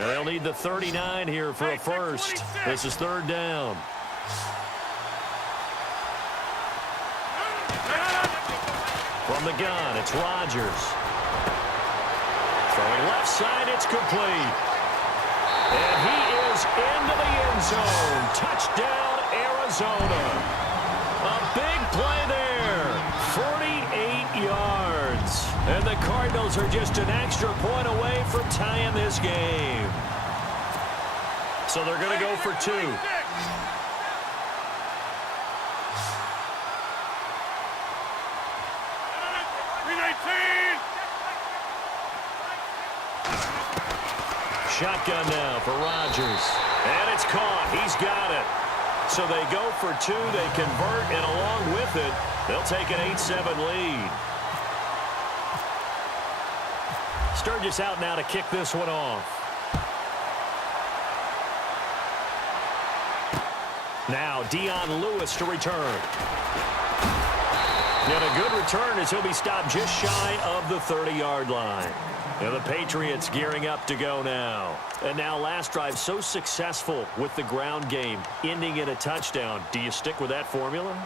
And they'll need the 39 here for a first. This is third down. From the gun, it's Rodgers. Throwing left side, it's complete. And he is into the end zone. Touchdown, Arizona. A big play there. 48 yards. And the Cardinals are just an extra point away from tying this game. So they're going to go for two. Shotgun now for Rodgers. And it's caught. He's got it. So they go for two. They convert, and along with it, they'll take an 8-7 lead. Sturgis out now to kick this one off. Now Dion Lewis to return. And a good return as he'll be stopped just shy of the 30-yard line. And the Patriots gearing up to go now. And now last drive so successful with the ground game, ending in a touchdown. Do you stick with that formula?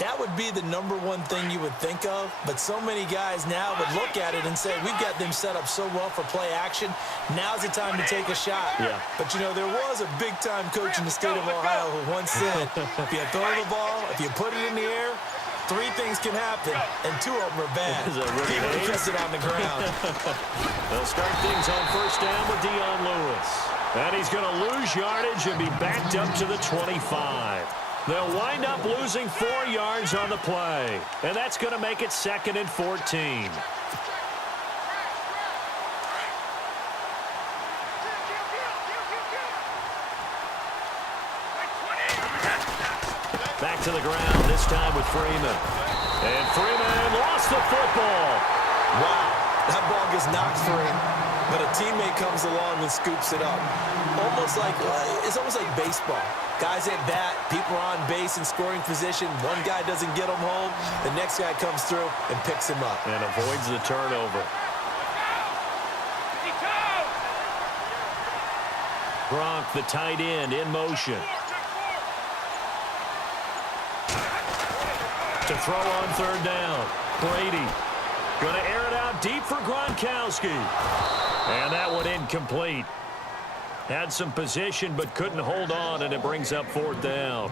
That would be the number one thing you would think of, but so many guys now would look at it and say, we've got them set up so well for play action. Now's the time to take a shot. Yeah. But, you know, there was a big-time coach in the state of Ohio who once said, if you throw the ball, if you put it in the air, three things can happen, and two of them are bad. He would have kept it on the ground. They'll start things on first down with Dion Lewis. And he's going to lose yardage and be backed up to the 25. They'll wind up losing 4 yards on the play. And that's going to make it 2nd and 14. Back to the ground, this time with Freeman. And Freeman lost the football. Wow, that ball gets knocked free, but a teammate comes along and scoops it up. It's almost like baseball. Guys at bat, people are on base in scoring position. One guy doesn't get him home. The next guy comes through and picks him up. And avoids the turnover. Gronk, the tight end, in motion. To throw on third down. Brady going to air it out deep for Gronkowski. And that one incomplete. Had some position but couldn't hold on, and it brings up 4th down.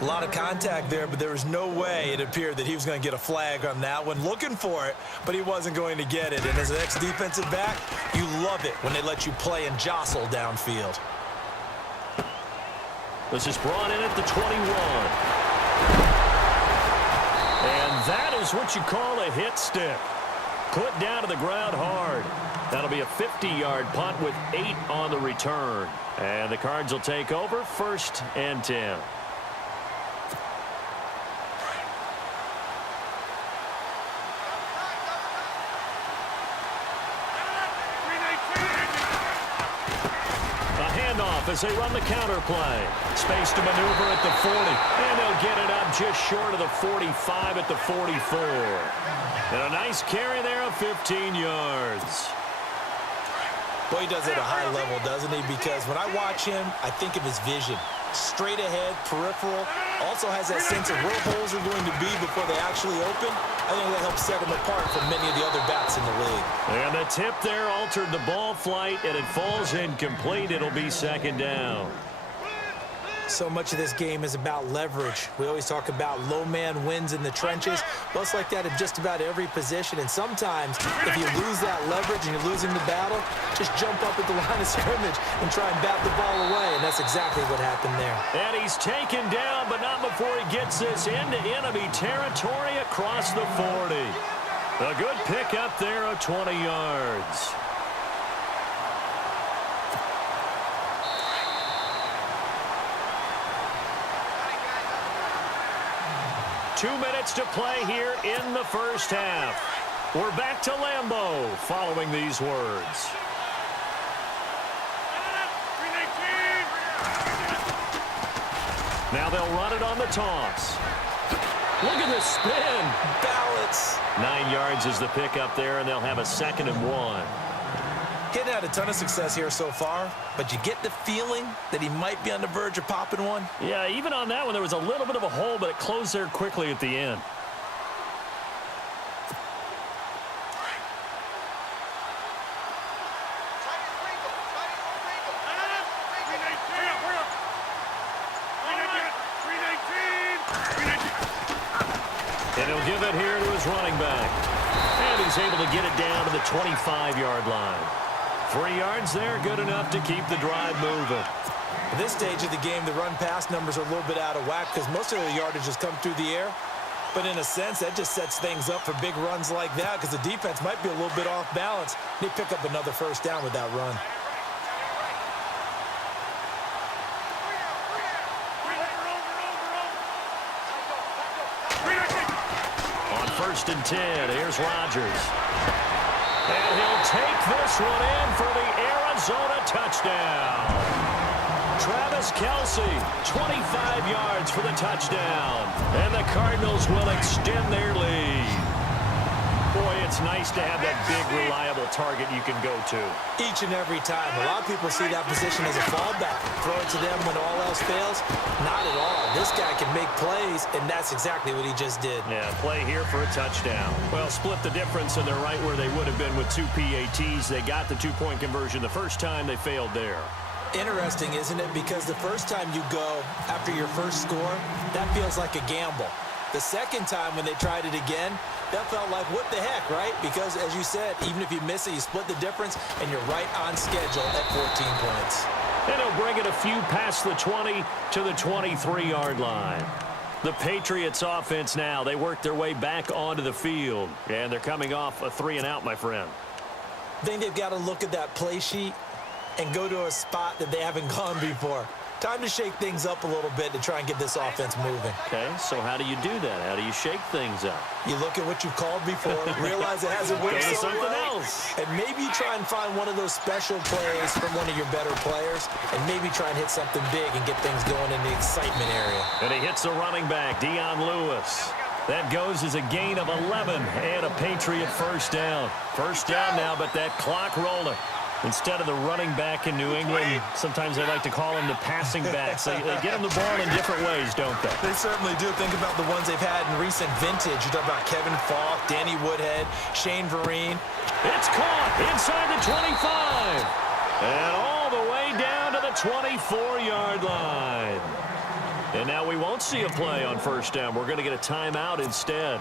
A lot of contact there, but there was no way it appeared that he was going to get a flag on that one. Looking for it, but he wasn't going to get it. And as an ex-defensive back, you love it when they let you play and jostle downfield. This is brought in at the 21. And that is what you call a hit stick. Put down to the ground hard. That'll be a 50-yard punt with 8 on the return. And the Cards will take over 1st and 10. A handoff as they run the counter play. Space to maneuver at the 40. And they'll get it up just short of the 45 at the 44. And a nice carry there of 15 yards. Boy, he does it at a high level, doesn't he? Because when I watch him, I think of his vision. Straight ahead, peripheral. Also has that sense of where holes are going to be before they actually open. I think that helps set him apart from many of the other backs in the league. And the tip there altered the ball flight, and it falls incomplete. It'll be 2nd down. So much of this game is about leverage. We always talk about low man wins in the trenches. Well, it's like that in just about every position. And sometimes, if you lose that leverage and you're losing the battle, just jump up at the line of scrimmage and try and bat the ball away. And that's exactly what happened there. And he's taken down, but not before he gets this into enemy territory across the 40. A good pickup there of 20 yards. 2 minutes to play here in the first half. We're back to Lambeau following these words. Now they'll run it on the toss. Look at the spin. Balance. 9 yards is the pickup there, and they'll have a 2nd and 1. He hadn't had a ton of success here so far, but you get the feeling that he might be on the verge of popping one. Yeah, even on that one, there was a little bit of a hole, but it closed there quickly at the end. And he'll give it here to his running back. And he's able to get it down to the 25-yard line. 3 yards there, good enough to keep the drive moving. At this stage of the game, the run-pass numbers are a little bit out of whack because most of the yardage has come through the air. But in a sense, that just sets things up for big runs like that because the defense might be a little bit off balance. They pick up another first down with that run. On 1st and 10, here's Rodgers. And he'll take this one in for the Arizona touchdown. Travis Kelce, 25 yards for the touchdown. And the Cardinals will extend their lead. Boy, it's nice to have that big, reliable target you can go to. Each and every time. A lot of people see that position as a fallback. Throw it to them when all else fails. Not at all. This guy can make plays, and that's exactly what he just did. Yeah, play here for a touchdown. Well, split the difference, and they're right where they would have been with 2 PATs. They got the 2-point conversion the first time. They failed there. Interesting, isn't it? Because the first time you go after your first score, that feels like a gamble. The second time when they tried it again, that felt like, what the heck, right? Because, as you said, even if you miss it, you split the difference, and you're right on schedule at 14 points. And he'll bring it a few past the 20 to the 23-yard line. The Patriots offense now, they work their way back onto the field. And they're coming off a 3-and-out, my friend. I think they've got to look at that play sheet and go to a spot that they haven't gone before. Time to shake things up a little bit to try and get this offense moving. Okay, so how do you do that? How do you shake things up? You look at what you've called before, realize it hasn't worked so something well, else. and maybe try and find one of those special plays from one of your better players, and maybe try and hit something big and get things going in the excitement area. And he hits the running back, Dion Lewis. That goes as a gain of 11 and a Patriot first down. First down now, but that clock rolling. Instead of the running back in New England, sometimes they like to call them the passing backs. They get them the ball in different ways, don't they? They certainly do. Think about the ones they've had in recent vintage. You talk about Kevin Falk, Danny Woodhead, Shane Vereen. It's caught inside the 25. And all the way down to the 24-yard line. And now we won't see a play on first down. We're going to get a timeout instead,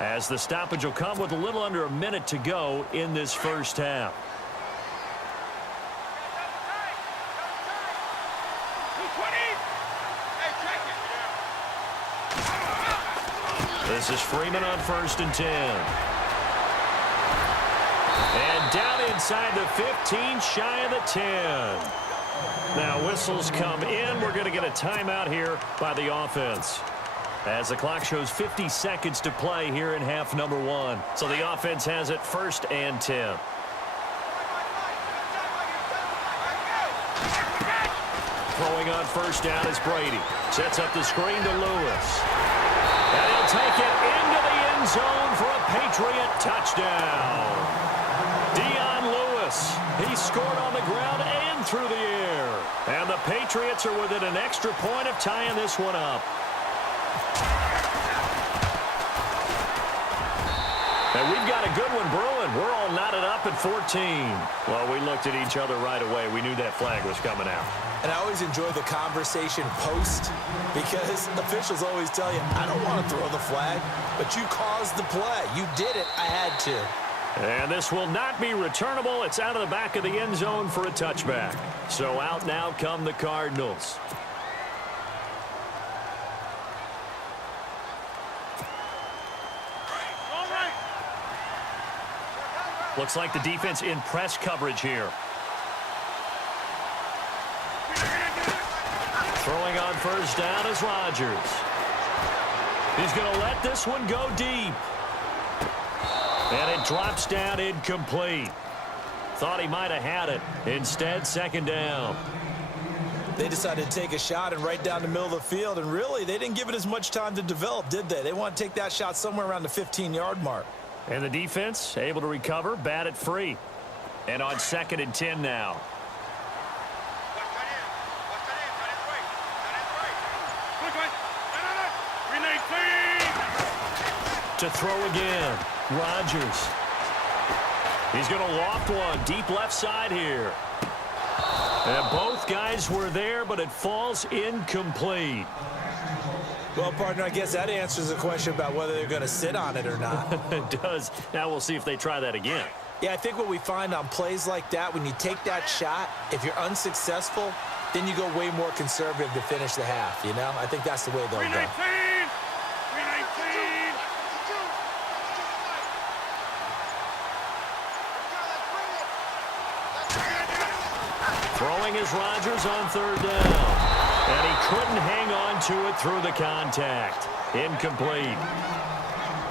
as the stoppage will come with a little under a minute to go in this first half. This is Freeman on 1st and 10. And down inside the 15, shy of the 10. Now whistles come in. We're going to get a timeout here by the offense, as the clock shows 50 seconds to play here in half number 1. So the offense has it 1st and 10. Throwing on first down is Brady. Sets up the screen to Lewis. And he'll take it into the end zone for a Patriot touchdown. Dion Lewis, he scored on the ground and through the air. And the Patriots are within an extra point of tying this one up. And we've got a good one brewing. We're all knotted up at 14. Well, we looked at each other right away. We knew that flag was coming out. And I always enjoy the conversation post, because officials always tell you, I don't want to throw the flag, but you caused the play. You did it. I had to. And this will not be returnable. It's out of the back of the end zone for a touchback. So out now come the Cardinals. Looks like the defense in press coverage here. Throwing on first down is Rodgers. He's going to let this one go deep. And it drops down incomplete. Thought he might have had it. Instead, second down. They decided to take a shot and right down the middle of the field, and really, they didn't give it as much time to develop, did they? They want to take that shot somewhere around the 15-yard mark. And the defense able to recover, bat it free. And on 2nd and 10 now. To throw again, Rodgers. He's going to loft one deep left side here. And both guys were there, but it falls incomplete. Well, partner, I guess that answers the question about whether they're going to sit on it or not. It does. Now we'll see if they try that again. Yeah, I think what we find on plays like that, when you take that shot, if you're unsuccessful, then you go way more conservative to finish the half, you know? I think that's the way they'll go. Throwing is Rodgers on 3rd down. And he couldn't hang on to it through the contact. Incomplete.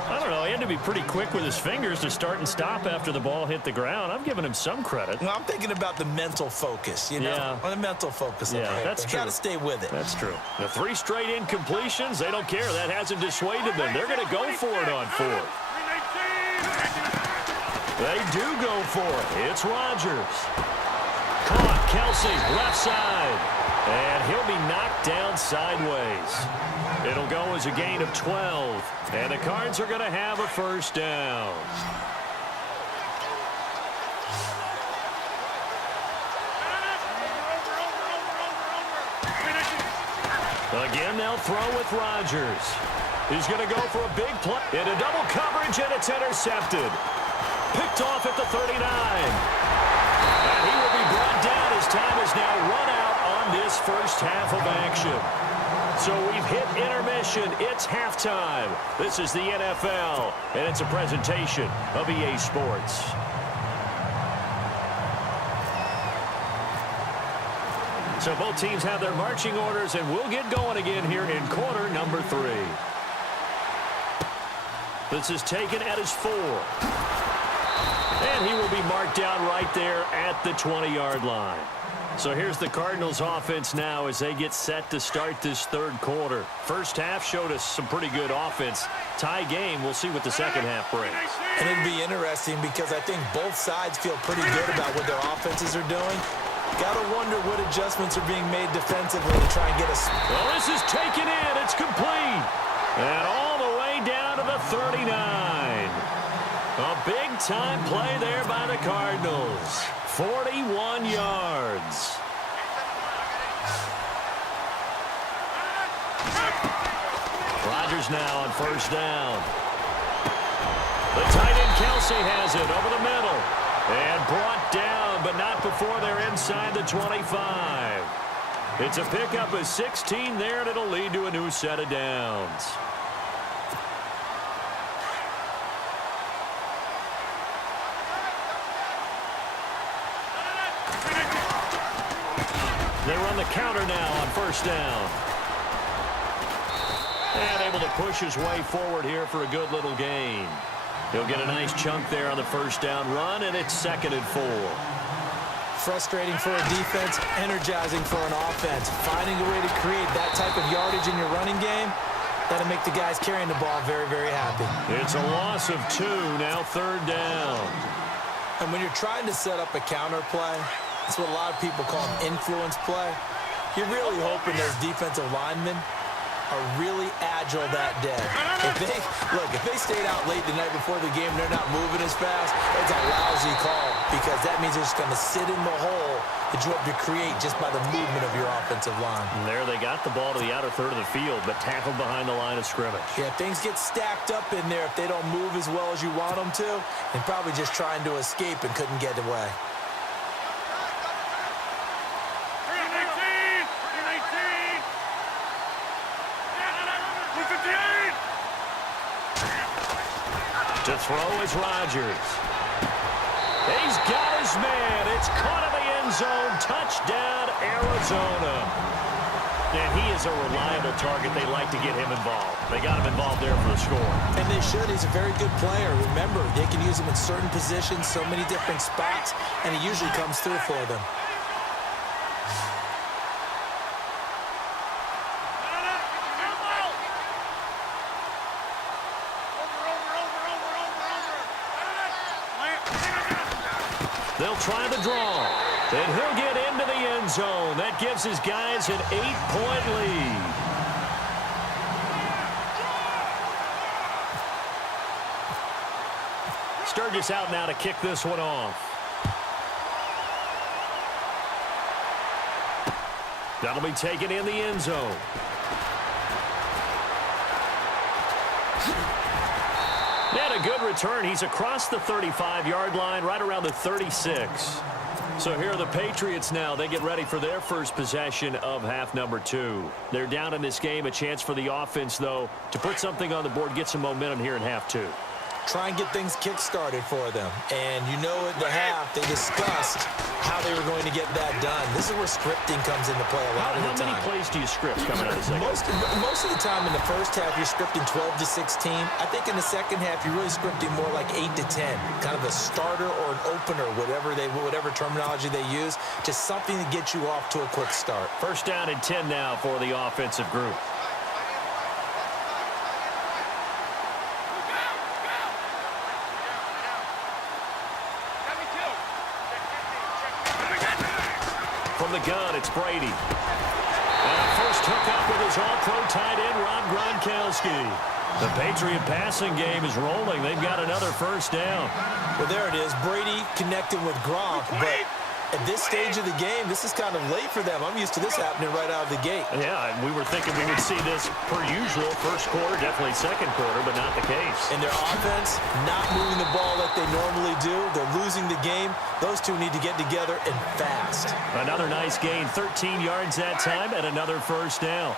I don't know. He had to be pretty quick with his fingers to start and stop after the ball hit the ground. I'm giving him some credit. Well, I'm thinking about the mental focus, you know? Yeah. On the mental focus. Yeah, that's true. Got to stay with it. That's true. The 3 straight incompletions, they don't care. That hasn't dissuaded them. They're going to go for it on 4th. They do go for it. It's Rodgers. Caught. Kelsey, left side. And he'll be knocked down sideways. It'll go as a gain of 12. And the Cards are going to have a 1st down. Again, they'll throw with Rodgers. He's going to go for a big play. Into double coverage, and it's intercepted. Picked off at the 39. And he will be brought down as time is now run out on this first half of action. So we've hit intermission. It's halftime. This is the NFL, and it's a presentation of EA Sports. So both teams have their marching orders, and we'll get going again here in quarter number 3. This is taken at his 4. And he will be marked down right there at the 20-yard line. So here's the Cardinals offense now as they get set to start this 3rd quarter. First half showed us some pretty good offense. Tie game, we'll see what the second half brings. And it'll be interesting because I think both sides feel pretty good about what their offenses are doing. Got to wonder what adjustments are being made defensively to try and get us. Well, this is taken in. It's complete. And all the way down to the 39. A big-time play there by the Cardinals. 41 yards. Rodgers now on 1st down. The tight end Kelsey has it over the middle. And brought down, but not before they're inside the 25. It's a pickup of 16 there, and it'll lead to a new set of downs. They run the counter now on 1st down. And able to push his way forward here for a good little gain. He'll get a nice chunk there on the 1st down run, and it's 2nd and 4. Frustrating for a defense, energizing for an offense. Finding a way to create that type of yardage in your running game, that'll make the guys carrying the ball very, very happy. It's a loss of 2, now 3rd down. And when you're trying to set up a counter play, that's what a lot of people call an influence play. You're really hoping those defensive linemen are really agile that day. If they stayed out late the night before the game and they're not moving as fast, it's a lousy call because that means they're just going to sit in the hole that you hope to create just by the movement of your offensive line. And there they got the ball to the outer third of the field, but tackled behind the line of scrimmage. Yeah, things get stacked up in there if they don't move as well as you want them to, and probably just trying to escape and couldn't get away. To throw is Rodgers. He's got his man. It's caught in the end zone. Touchdown, Arizona. And he is a reliable target. They like to get him involved. They got him involved there for the score. And they should. He's a very good player. Remember, they can use him in certain positions, so many different spots, and he usually comes through for them. They'll try the draw. And he'll get into the end zone. That gives his guys an 8-point lead. Sturgis out now to kick this one off. That'll be taken in the end zone. And a good return. He's across the 35-yard line, right around the 36. So here are the Patriots now. They get ready for their first possession of half number 2. They're down in this game. A chance for the offense, though, to put something on the board, get some momentum here in half 2. Try and get things kick-started for them. And you know at the half, they discussed how they were going to get that done. This is where scripting comes into play a lot of the time. How many plays do you script coming out of the second? Most of the time in the first half, you're scripting 12 to 16. I think in the second half, you're really scripting more like 8 to 10. Kind of a starter or an opener, whatever terminology they use, just something to get you off to a quick start. First down and 10 now for the offensive group. From the gun, it's Brady. And a first hookup with his all-pro tight end, Rob Gronkowski. The Patriot passing game is rolling. They've got another first down. Well, there it is. Brady connecting with Gronk, but at this stage of the game, this is kind of late for them. I'm used to this happening right out of the gate. Yeah, and we were thinking we would see this per usual. First quarter, definitely second quarter, but not the case. And their offense not moving the ball like they normally do. They're losing the game. Those two need to get together and fast. Another nice gain, 13 yards that time, and another first down.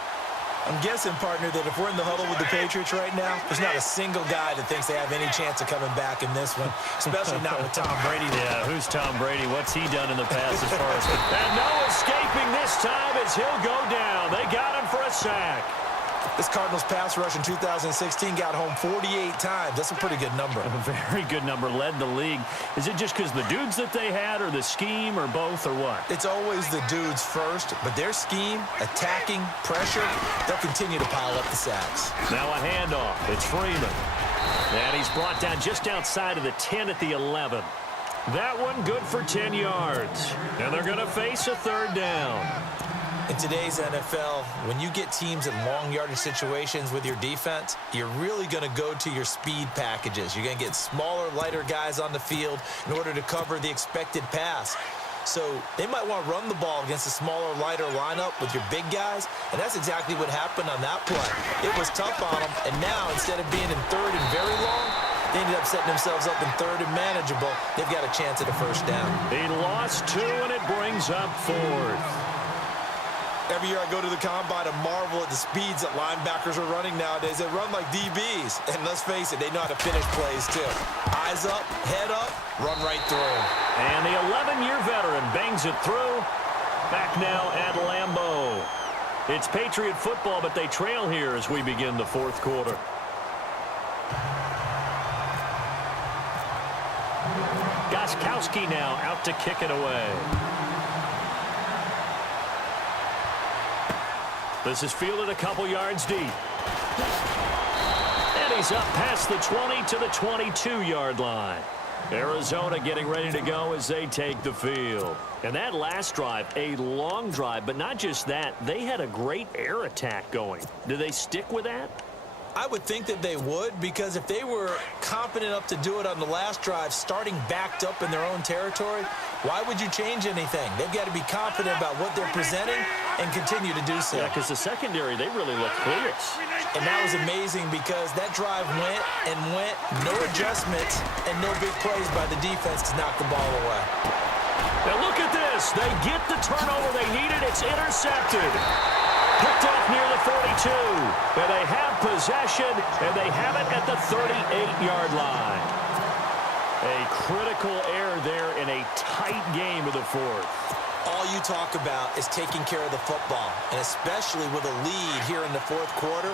I'm guessing, partner, that if we're in the huddle with the Patriots right now, there's not a single guy that thinks they have any chance of coming back in this one, especially not with Tom Brady there. Yeah, who's Tom Brady? What's he done in the past as far as... And no escaping this time as he'll go down. They got him for a sack. This Cardinals pass rush in 2016 got home 48 times. That's a pretty good number. A very good number, led the league. Is it just because the dudes that they had or the scheme or both or what? It's always the dudes first, but their scheme, attacking, pressure, they'll continue to pile up the sacks. Now a handoff. It's Freeman. And he's brought down just outside of the 10 at the 11. That one good for 10 yards. And they're going to face a third down. In today's NFL, when you get teams in long yardage situations with your defense, you're really going to go to your speed packages. You're going to get smaller, lighter guys on the field in order to cover the expected pass. So they might want to run the ball against a smaller, lighter lineup with your big guys, and that's exactly what happened on that play. It was tough on them, and now instead of being in third and very long, they ended up setting themselves up in third and manageable. They've got a chance at a first down. He lost 2, and it brings up 4th. Every year I go to the combine and marvel at the speeds that linebackers are running nowadays. They run like DBs. And let's face it, they know how to finish plays too. Eyes up, head up, run right through. And the 11-year veteran bangs it through. Back now at Lambeau. It's Patriot football, but they trail here as we begin the fourth quarter. Gostkowski now out to kick it away. This is fielded a couple yards deep. And he's up past the 20 to the 22-yard line. Arizona getting ready to go as they take the field. And that last drive, a long drive, but not just that. They had a great air attack going. Do they stick with that? I would think that they would, because if they were confident enough to do it on the last drive, starting backed up in their own territory, why would you change anything? They've got to be confident about what they're presenting and continue to do so. Yeah, because the secondary, they really look clear. And that was amazing because that drive went and went, no adjustments, and no big plays by the defense to knock the ball away. Now look at this. They get the turnover they needed. It's intercepted. Picked off near the 42. And they have possession, and they have it at the 38-yard line. A critical error there in a tight game of the fourth. All you talk about is taking care of the football, and especially with a lead here in the fourth quarter,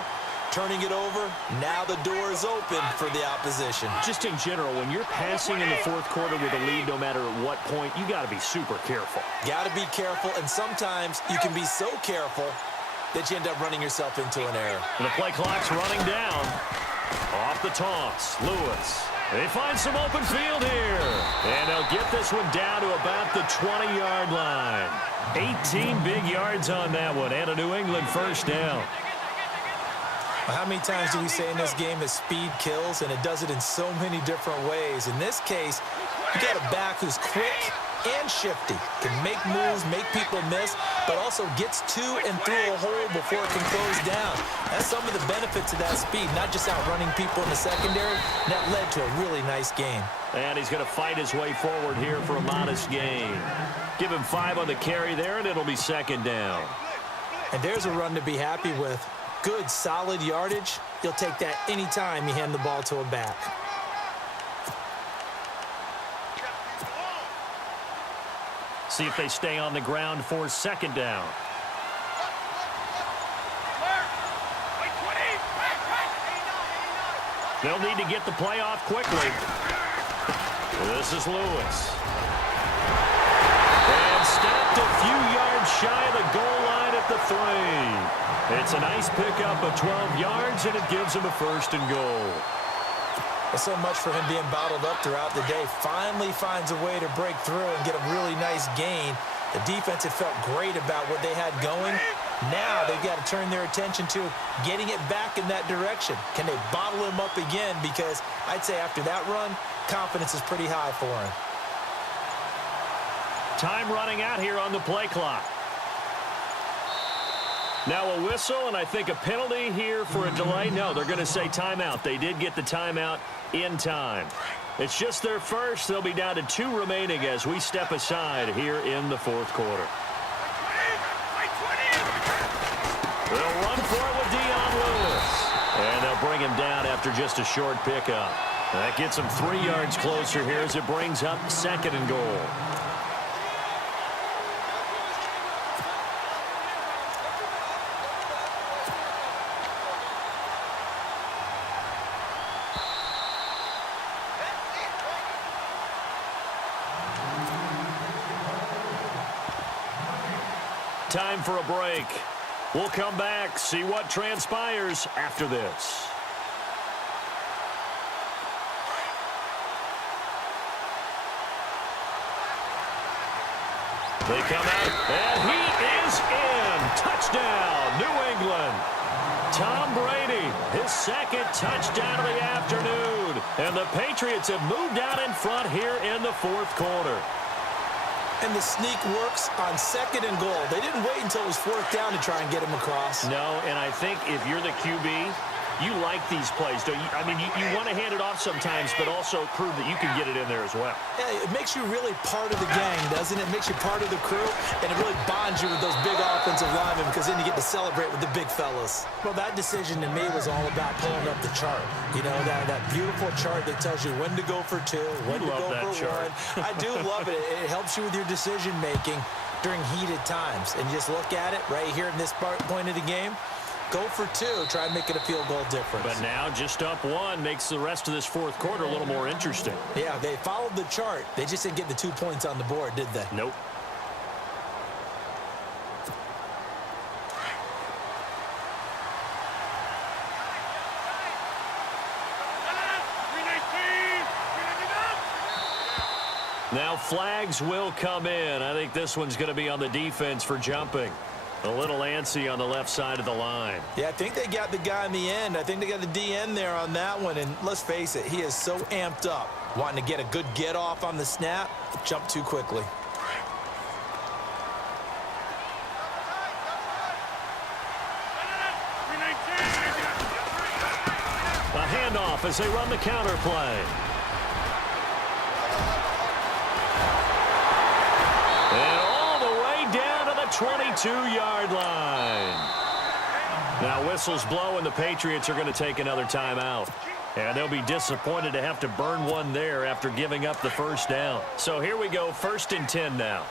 turning it over, now the door is open for the opposition. Just in general, when you're passing in the fourth quarter with a lead, no matter at what point, you got to be super careful. Got to be careful, and sometimes you can be so careful that you end up running yourself into an error. And the play clock's running down. Off the toss, Lewis. They find some open field here. And they'll get this one down to about the 20-yard line. 18 big yards on that one, and a New England first down. Well, how many times do we say in this game that speed kills, and it does it in so many different ways? In this case, you got a back who's quick and shifty, can make moves, make people miss, but also gets to and through a hole before it can close down. That's some of the benefits of that speed, not just outrunning people in the secondary. That led to a really nice game. And he's going to fight his way forward here for a modest gain. Give him 5 on the carry there, and it'll be second down. And there's a run to be happy with. Good, solid yardage. You'll take that anytime you hand the ball to a back. See if they stay on the ground for second down. They'll need to get the play off quickly. This is Lewis. And stopped a few yards shy of the goal line at the 3. It's a nice pickup of 12 yards, and it gives him a first and goal. Well, so much for him being bottled up throughout the day. Finally finds a way to break through and get a really nice gain. The defense had felt great about what they had going. Now they've got to turn their attention to getting it back in that direction. Can they bottle him up again? Because I'd say after that run, confidence is pretty high for him. Time running out here on the play clock. Now a whistle, and I think a penalty here for a delay. No, they're going to say timeout. They did get the timeout in time. It's just their first. They'll be down to 2 remaining as we step aside here in the fourth quarter. They'll run for it with Lewis. And they'll bring him down after just a short pickup. That gets him 3 yards closer here as it brings up second and goal. Time for a break. We'll come back, see what transpires after this. They come out, and he is in. Touchdown, New England. Tom Brady, his second touchdown of the afternoon. And the Patriots have moved out in front here in the fourth quarter. And the sneak works on second and goal. They didn't wait until it was fourth down to try and get him across. No, and I think if you're the QB, you like these plays, don't you? I mean, you want to hand it off sometimes, but also prove that you can get it in there as well. Yeah, it makes you really part of the gang, doesn't it? It makes you part of the crew, and it really bonds you with those big offensive linemen because then you get to celebrate with the big fellas. Well, that decision to me was all about pulling up the chart. You know, that beautiful chart that tells you when to go for 2, when to go for 1. I do love it. It helps you with your decision-making during heated times. And you just look at it right here in this point of the game. Go for 2, try and make it a field goal difference. But now just up 1 makes the rest of this fourth quarter a little more interesting. Yeah, they followed the chart. They just didn't get the 2 points on the board, did they? Nope. Now flags will come in. I think this one's going to be on the defense for jumping. A little antsy on the left side of the line. Yeah, I think they got the guy in the end. I think they got the DN there on that one. And let's face it, he is so amped up, wanting to get a good get off on the snap, jump too quickly. A handoff as they run the counter play. And all the way down to the 22-yard line. Now whistles blow, and the Patriots are going to take another timeout. And they'll be disappointed to have to burn one there after giving up the first down. So here we go, 1st and 10 now.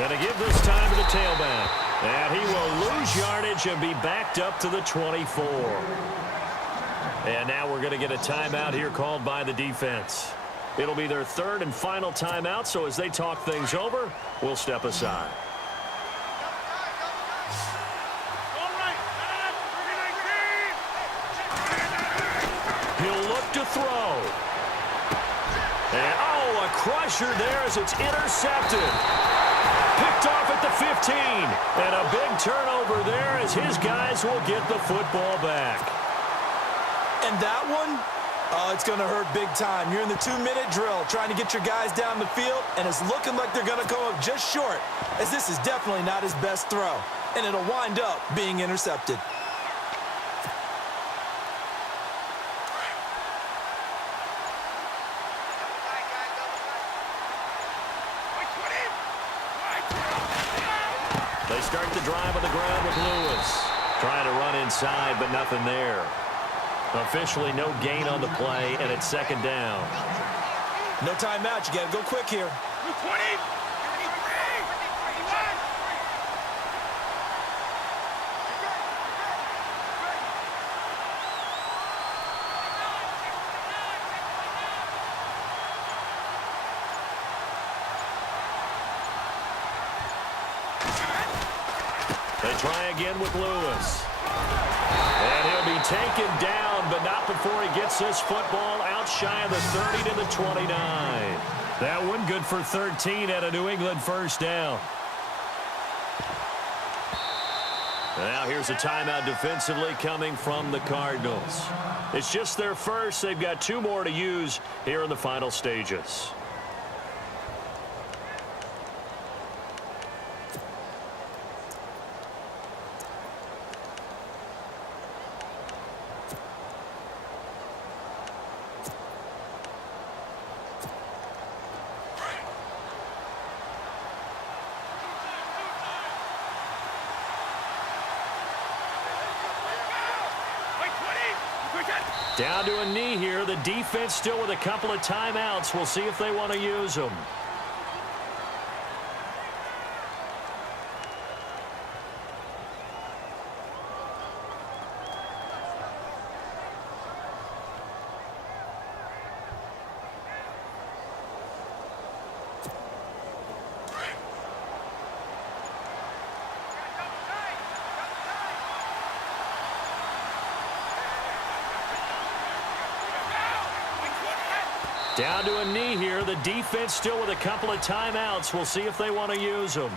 And to give this time to the tailback. And he will lose yardage and be backed up to the 24. And now we're going to get a timeout here called by the defense. It'll be their third and final timeout, so as they talk things over, we'll step aside. He'll look to throw. And, oh, a crusher there as it's intercepted. Picked off at the 15. And a big turnover there as his guys will get the football back. And that one, oh, it's going to hurt big time. You're in the 2-minute drill trying to get your guys down the field, and it's looking like they're going to come up just short, as this is definitely not his best throw. And it'll wind up being intercepted. They start the drive on the ground with Lewis. Trying to run inside, but nothing there. Officially no gain on the play, and it's second down. No timeout. You got to go quick here. They try again with Lewis. And he'll be taken down, but not before he gets this football out shy of the 30 to the 29. That one good for 13 at a New England first down. Now here's a timeout defensively coming from the Cardinals. It's just their first. They've got 2 more to use here in the final stages. Down to a knee here. The defense still with a couple of timeouts. We'll see if they want to use them. Down to a knee here. The defense still with a couple of timeouts. We'll see if they want to use them.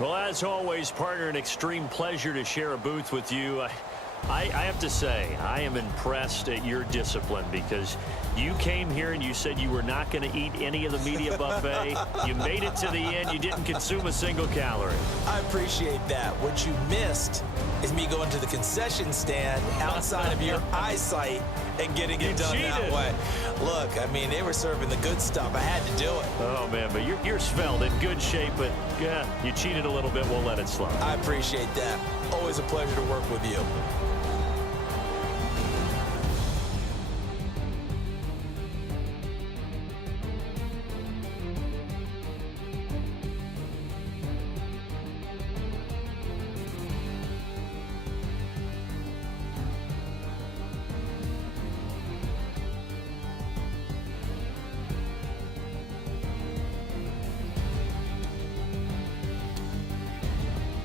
Well, as always, partner, an extreme pleasure to share a booth with you. I have to say, I am impressed at your discipline because you came here and you said you were not going to eat any of the media buffet. You made it to the end. You didn't consume a single calorie. I appreciate that. What you missed is me going to the concession stand outside of your eyesight and getting it done that way. Look, I mean, they were serving the good stuff. I had to do it. Oh, man, but you're svelte, in good shape, but yeah, you cheated a little bit. We'll let it slide. I appreciate that. Always a pleasure to work with you.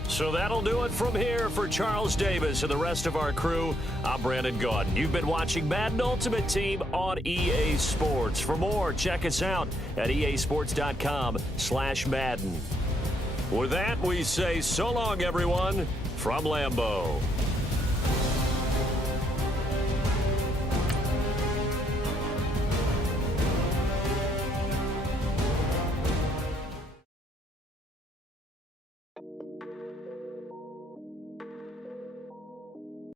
So that'll do it from here for Charles Davis and the rest of our crew. I'm Brandon Gaudin. You've been watching Madden Ultimate Team on EA Sports. For more, check us out at easports.com/Madden. With that, we say so long, everyone, from Lambeau.